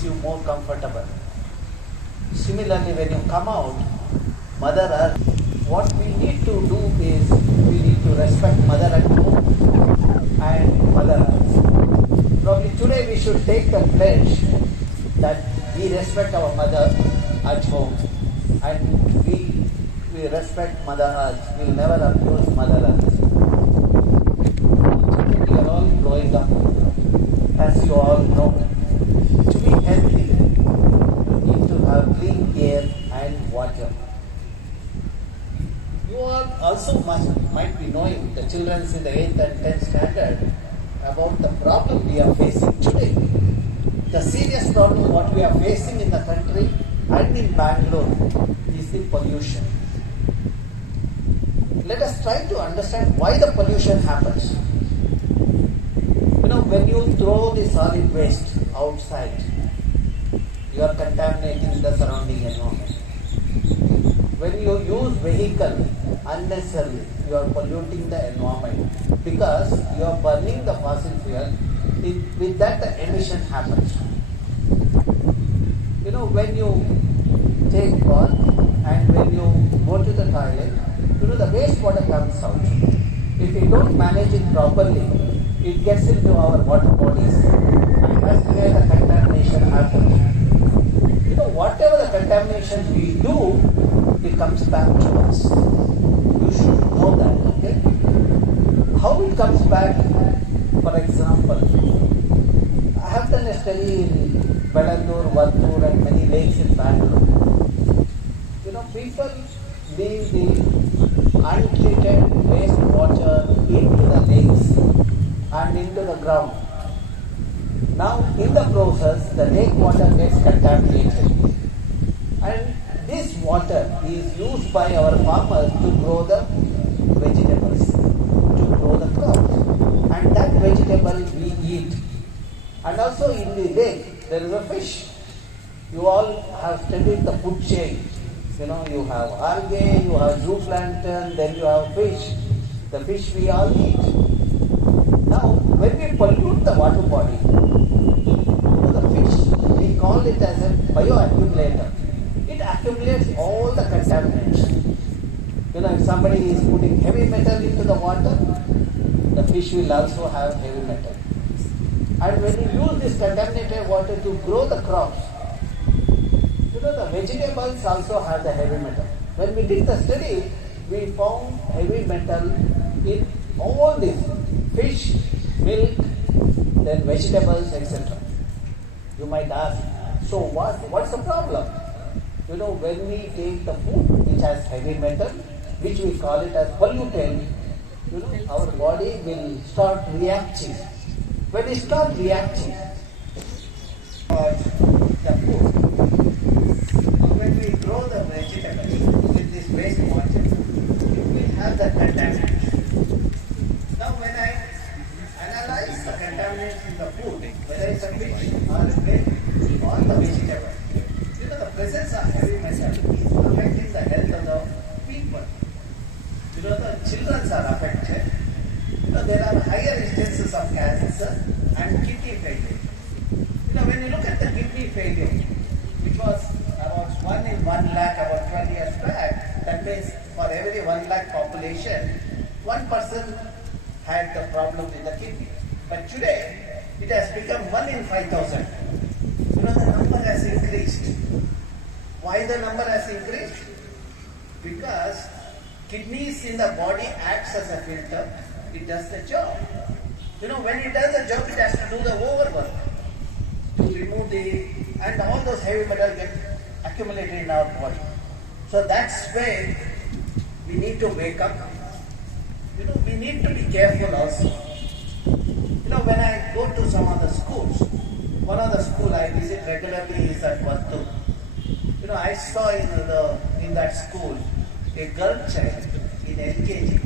makes you more comfortable. Similarly, when you come out, Mother Earth, what we need to do is we need to respect Mother at home and Mother Earth. Probably today we should take the pledge that we respect our Mother at home and we respect Mother Earth. We will never abuse Mother Earth. We are all growing up, as you all know. To be healthy, you need to have clean air and water. You all also might be knowing, the children in the 8th and 10th standard, about the problem we are facing today. The serious problem what we are facing in the country and in Bangalore is the pollution. Let us try to understand why the pollution happens. When you throw the solid waste outside, you are contaminating the surrounding environment. When you use vehicle unnecessarily, you are polluting the environment because you are burning the fossil fuel. With that, the emission happens. When you take bath and when you go to the toilet, the wastewater comes out. If we don't manage it properly, it gets into our water bodies, and that's where the contamination happens. Whatever the contamination we do, it comes back to us. You should know that, okay? How it comes back, for example, I have done a study in Belandur, Vattur and many lakes in Bangalore. People leave the untreated wastewater into the lakes and into the ground. Now, in the process, the lake water gets contaminated. And this water is used by our farmers to grow the vegetables, to grow the crops. And that vegetable we eat. And also in the lake, there is a fish. You all have studied the food chain. You have algae, you have zooplankton, then you have fish. The fish we all eat. Now, when we pollute the water body, the fish, we call it as a bioaccumulator. It accumulates all the contaminants. If somebody is putting heavy metal into the water, the fish will also have heavy metal. And when you use this contaminated water to grow the crops, the vegetables also have the heavy metal. When we did the study, we found heavy metal in all these fish, milk, then vegetables, etc. You might ask, so what's the problem? When we take the food which has heavy metal, which we call it as pollutant, our body will start reacting. When we start reacting, the food, when we grow the vegetables with this wastewater, it will have the contaminants. Now, when I analyze the contaminants in the food, whether it's a fish or a milk or the vegetable, the presence of heavy metal is affecting the health of the people. The children are affected. There are higher instances of cancer and kidney failure. When you look at the kidney failure, which was about 1 in 1 lakh about 12 years back, that means for every 1 lakh population, one person had the problem with the kidney. But today, it has become 1 in 5,000. The number has increased. Why the number has increased? Because kidneys in the body acts as a filter. It does the job. When it does the job, it has to do the overwork to remove and all those heavy metals get accumulated in our body. So that's where we need to wake up. We need to be careful also. When I go to some of the schools, one of the schools I visit regularly is at Vattur. I saw in that school a girl child in LKG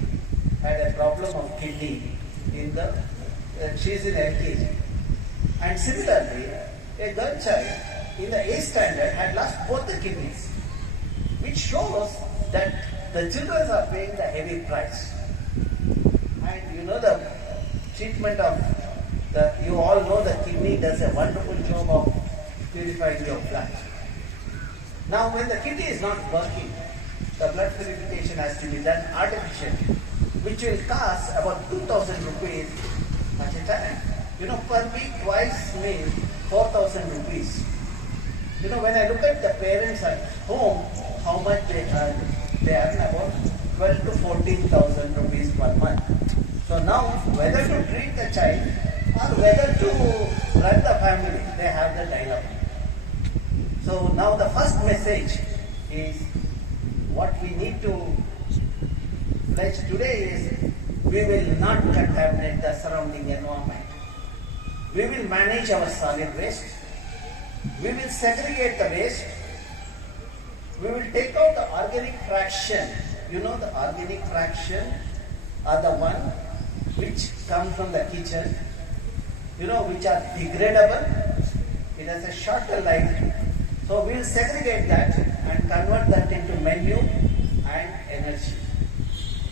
had a problem of kidney she's in LKG. And similarly, a girl child in the 8th standard had lost both the kidneys, which shows that the children are paying the heavy price. And the treatment of you all know the kidney does a wonderful job of purifying your blood. Now when the kidney is not working, the blood purification has to be done artificially, which will cost about 2,000 rupees at a time. Per week twice means 4,000 rupees. When I look at the parents at home, how much they earn about 12 to 14,000 rupees per month. So now, whether to treat the child or whether to run the family, they have the dilemma. So now the first message is what we need to pledge today is we will not contaminate the surrounding environment. We will manage our solid waste. We will segregate the waste. We will take out the organic fraction. The organic fraction are the one which come from the kitchen, which are degradable. It has a shorter life. So we will segregate that and convert that into manure and energy.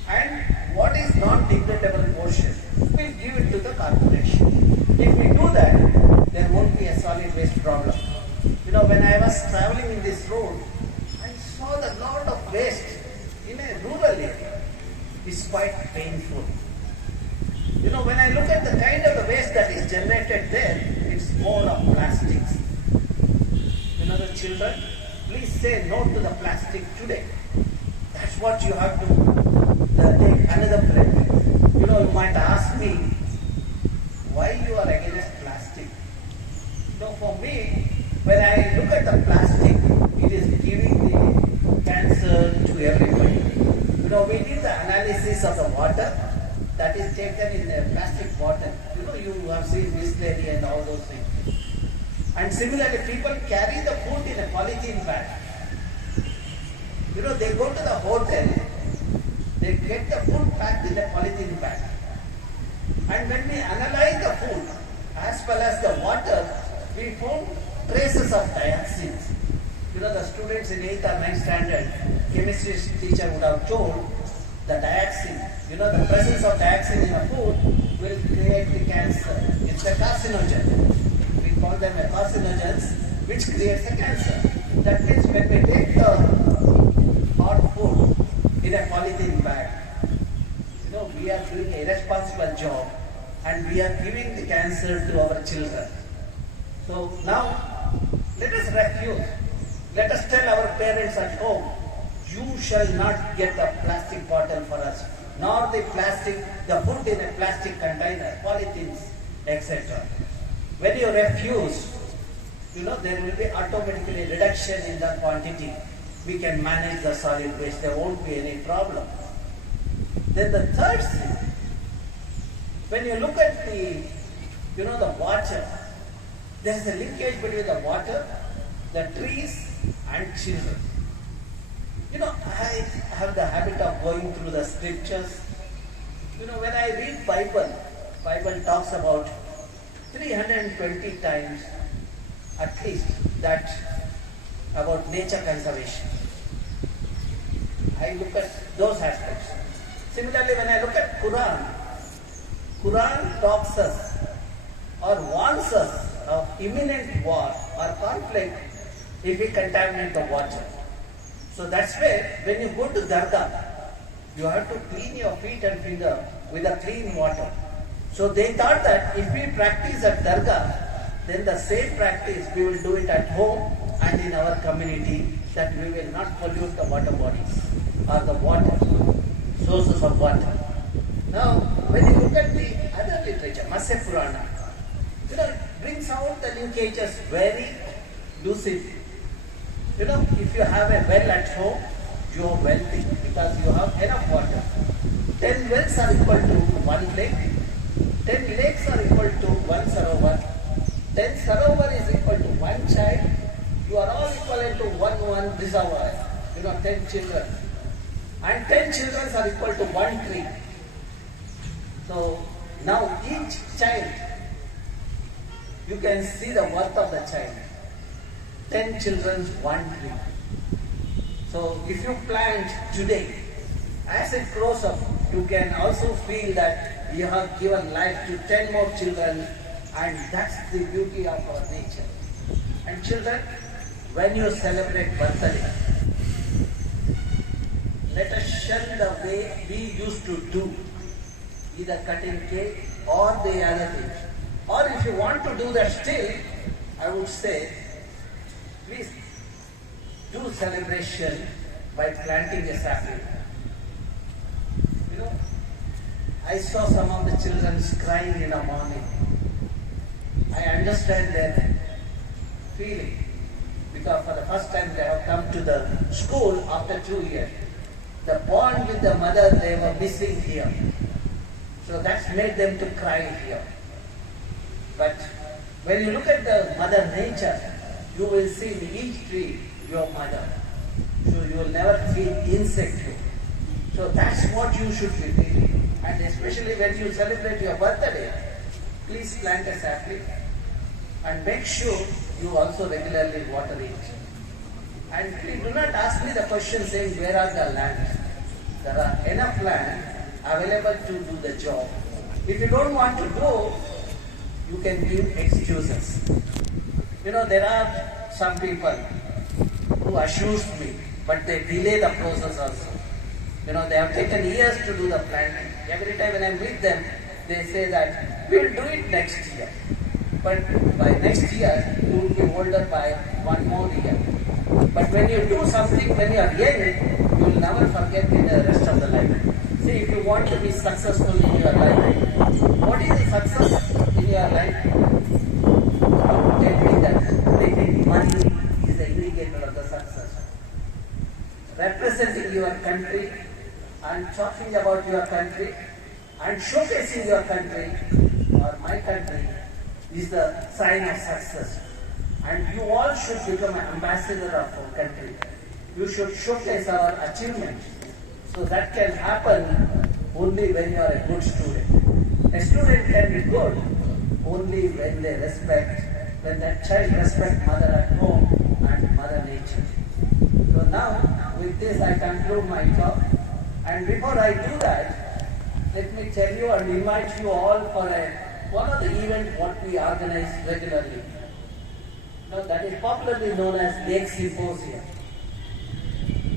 And what is non-degradable portion, we'll give it to the corporation. If we do that, there won't be a solid waste problem. When I was traveling in this road, I saw the lot of waste in a rural area. It's quite painful. When I look at the kind of the waste that is generated there, it's more of plastics. The children, please say no to the plastic today. That's what you have to take another breath. You might ask me, why you are against plastic? For me, when I look at the plastic, it is giving the cancer to everybody. We did the analysis of the water that is taken in the plastic bottle. You have seen Bisleri and all those things. And similarly, people carry the food in a polythene bag. They go to the hotel, they get the food packed in a polythene bag. And when we analyze the food, as well as the water, we found traces of dioxins. The students in 8th or 9th standard, chemistry teacher would have told the dioxin. The presence of dioxin in a food will create the cancer. It's a carcinogen. We call them a carcinogens, which creates a cancer. That means when we take the hot food in a polythene bag, we are doing a responsible job and we are giving the cancer to our children. So now, let us refuse. Let us tell our parents at home, you shall not get a plastic bottle for us, nor the food in a plastic container, polythenes, etc. When you refuse, there will be automatically reduction in the quantity. We can manage the solid waste. There won't be any problem. Then the third thing, when you look at the water, there is a linkage between the water, the trees, and children. I have the habit of going through the scriptures. When I read Bible talks about 320 times at least that about nature conservation. I look at those aspects. Similarly, when I look at Quran talks us or warns us of imminent war or conflict if we contaminate the water. So that's where when you go to Dargah, you have to clean your feet and finger with a clean water. So they thought that if we practice at Dargah, then the same practice we will do it at home and in our community, that we will not pollute the water bodies or the water, sources of water. Now, when you look at the other literature, Matsya Purana, it brings out the linkages very lucidly. If you have a well at home, you are wealthy because you have enough water. 10 wells are equal to 1 lake. 10 lakes are equal to 1 sarovar. 10 sarovar is equal to 1 child. You are all equivalent to one reservoir. 10 children. And 10 children are equal to 1 tree. So now each child, you can see the worth of the child. 10 children, 1 tree. So if you plant today, as it grows up, you can also feel that you have given life to 10 more children, and that's the beauty of our nature. And children, when you celebrate birthday, let us shun the way we used to do, either cutting cake or the other thing. Or if you want to do that still, I would say, please do celebration by planting a sapling. You know, I saw some of the children crying in the morning. I understand their feeling because for the first time they have come to the school after 2 years. The bond with the mother they were missing here. So that's made them to cry here. But when you look at the mother nature, you will see in each tree your mother. So you will never feel insecure. So that's what you should be feeling. And especially when you celebrate your birthday, please plant a sapling and make sure you also regularly water it. And please do not ask me the question saying where are the lands. There are enough land available to do the job. If you don't want to go, you can give excuses. You know, there are some people who assures me, but they delay the process also. You know, they have taken years to do the planting. Every time when I meet them, they say that we'll do it next year. But by next year, you will be older by 1 more year. But when you do something when you are young, you will never forget in the rest of the life. See, if you want to be successful in your life, what is the success in your life? Tell me that. They think money is the indicator of the success. Representing your country and talking about your country and showcasing your country or my country is the sign of success. And you all should become an ambassador of our country. You should showcase our achievements. So that can happen only when you are a good student. A student can be good only when they respect, when that child respects mother at home and mother nature. So now, with this I conclude my talk. And before I do that, let me tell you and invite you all for one of the events what we organize regularly. Now that is popularly known as Lake Symposium.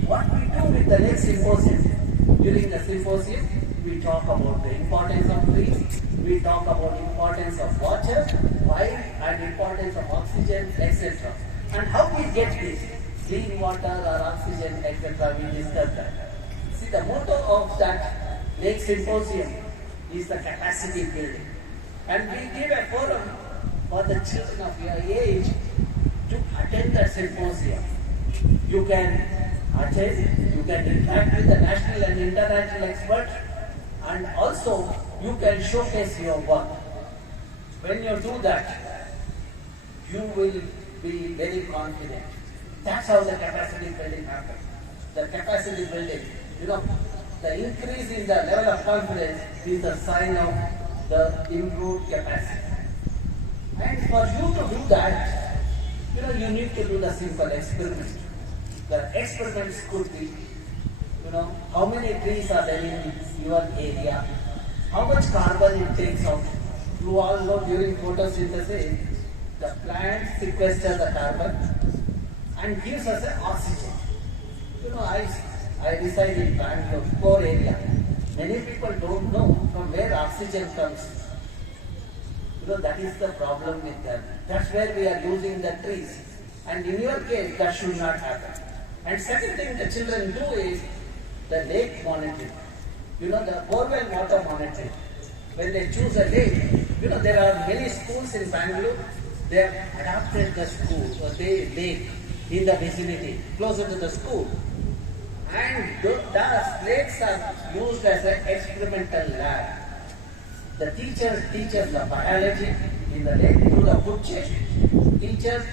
What we do with the Lake Symposium, during the symposium, we talk about the importance of trees, we talk about importance of water, wild and importance of oxygen, etc. And how we get this, clean water or oxygen, etc. We discuss that. See, the motto of that Lake Symposium is the capacity building. And we give a forum for the children of your age to attend that symposium. You can attend, you can interact with the national and international experts, and also you can showcase your work. When you do that, you will be very confident. That's how the capacity building happens. The capacity building, you know, the increase in the level of confidence is a sign of the improved capacity. And for you to do that, you know, you need to do the simple experiment. The experiments could be, you know, how many trees are there in your area, how much carbon it takes out. You all know during photosynthesis, the plant sequesters the carbon and gives us an oxygen. You know, I reside in Bangalore, core area. Many people don't know from where oxygen comes. You know, that is the problem with them. That's where we are using the trees. And in your case, that should not happen. And second thing the children do is the lake monitoring. You know, the borewell water monitoring. When they choose a lake, you know, there are many schools in Bangalore, they have adapted the school or the lake in the vicinity, closer to the school. And those lakes are used as an experimental lab. The teachers teach us the biology in the lake through the food chain. Teachers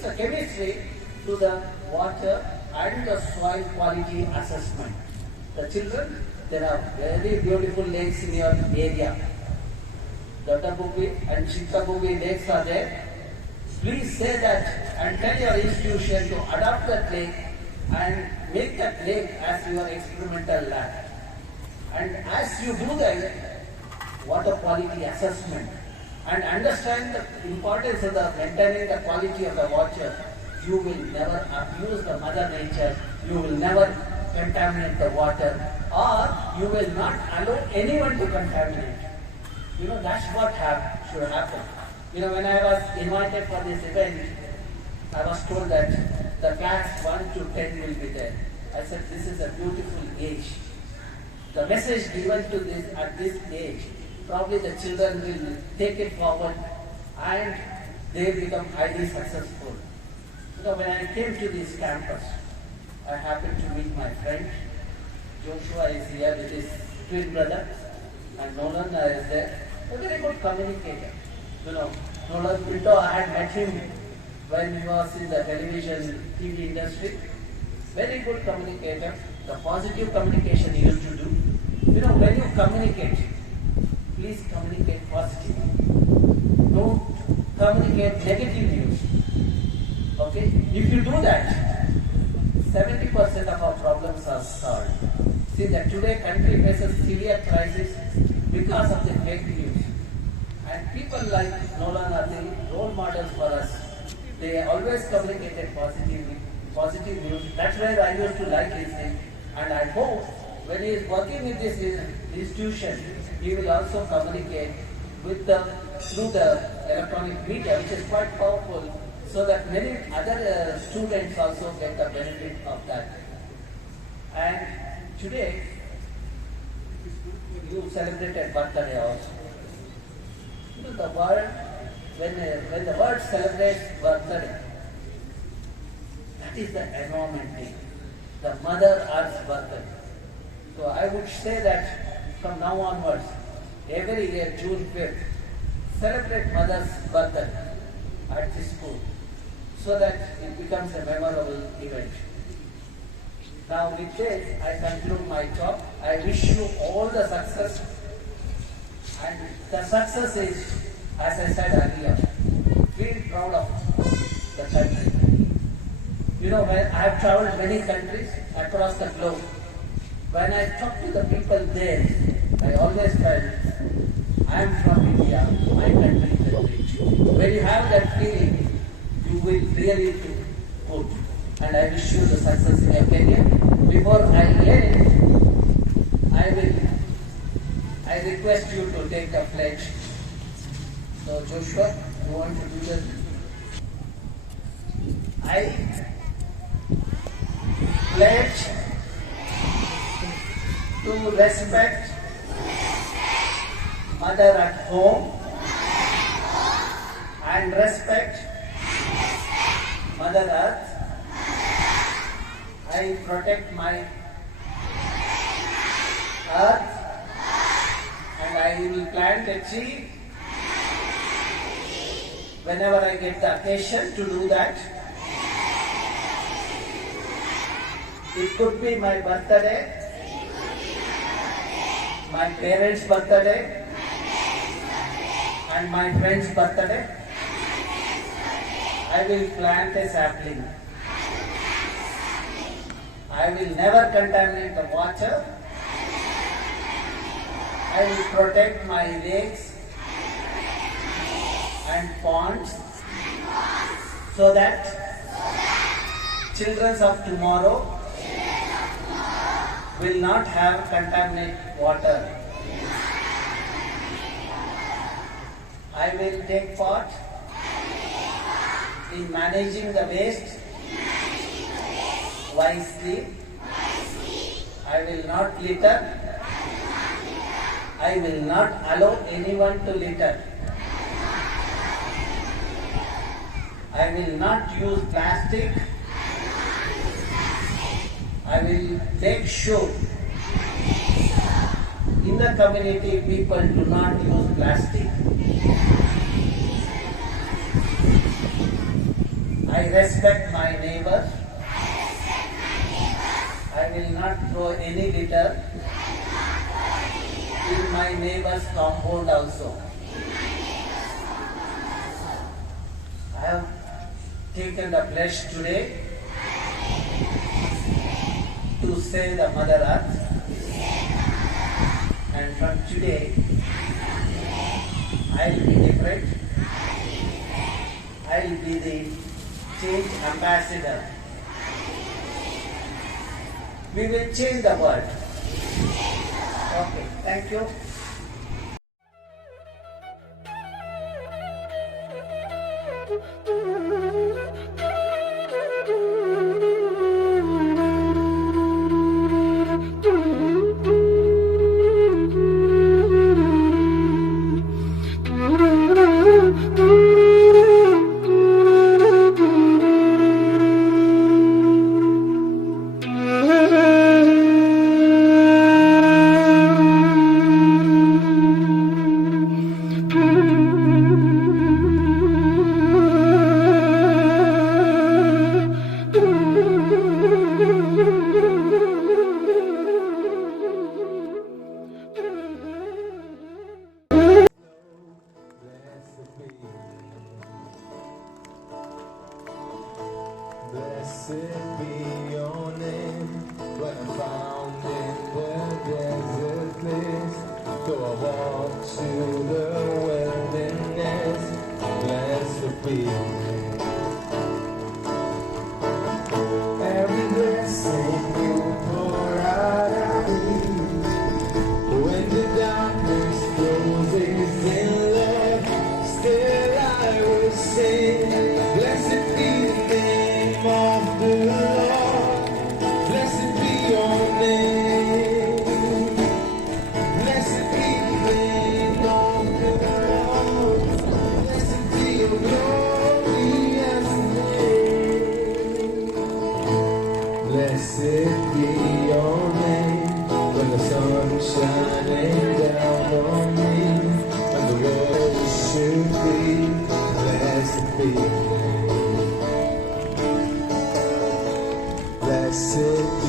the chemistry through the water and the soil quality assessment. The children, there are very beautiful lakes in your area. Databubi and Chitabubi lakes are there. Please say that and tell your institution to adopt that lake and make that lake as your experimental lab. And as you do that, water quality assessment, and understand the importance of the maintaining the quality of the water, you will never abuse the mother nature, you will never contaminate the water, or you will not allow anyone to contaminate. That's what should happen. When I was invited for this event, I was told that the class 1 to 10 will be there. I said, this is a beautiful age. The message given to this at this age, probably the children will take it forward and they become highly successful. When I came to this campus, I happened to meet my friend. Joshua is here with his twin brother, and Nolan is there. A very good communicator. Nolan Pinto, I had met him when he was in the television TV industry. Very good communicator. The positive communication he used to do. When you communicate, please communicate positively. Don't communicate negative news. Okay? If you do that, 70% of our problems are solved. See that today country faces severe crisis because of the fake news. And people like Nolan are the role models for us. They always communicated positive news. That's where I used to like listening. And I hope when he is working with this institution, he will also communicate through the electronic media, which is quite powerful, so that many other students also get the benefit of that. And today, you celebrated birthday also. The world, when the world celebrates birthday, that is the environment day, the Mother Earth's birthday. So I would say that from now onwards, every year, June 5th, celebrate Mother's birthday at this school, so that it becomes a memorable event. Now with this, I conclude my talk. I wish you all the success. And the success is, as I said earlier, feel proud of the country. When I have traveled many countries across the globe. When I talk to the people there, I always felt, I am from India, my country is rich. When you have that feeling, you will really do good. And I wish you the success in your career. Before I end, I request you to take the pledge. So Joshua, you want to do that? I pledge to respect Mother at home and respect Mother Earth. I protect my earth and I will plant a tree whenever I get the occasion to do that. It could be my birthday, my parents' birthday, and my friend's birthday. I will plant a sapling. I will never contaminate the water. I will protect my lakes and ponds so that children of tomorrow will not have contaminated water. I will take part in managing the waste wisely. I will not litter. I will not allow anyone to litter. I will not use plastic. I will make sure in the community people do not use plastic. I respect my neighbors. I will not throw any litter in my neighbor's compound also. I have taken the pledge today to save the Mother Earth, and from today I'll be different. I'll be the change ambassador. We will change the world. Okay, thank you. Blessed be your name when I'm found in the desert place. Though I walk through the wilderness, blessed be your name. Every blessing you pour out on me. When the darkness closes in love, still I will sing. Blessed be the name of the Lord. Blessed be your name. Blessed be the name of the Lord. Blessed be your glorious name. Blessed be your name when the sun's shining down on me, when the world should be. Blessed be your name. Blessed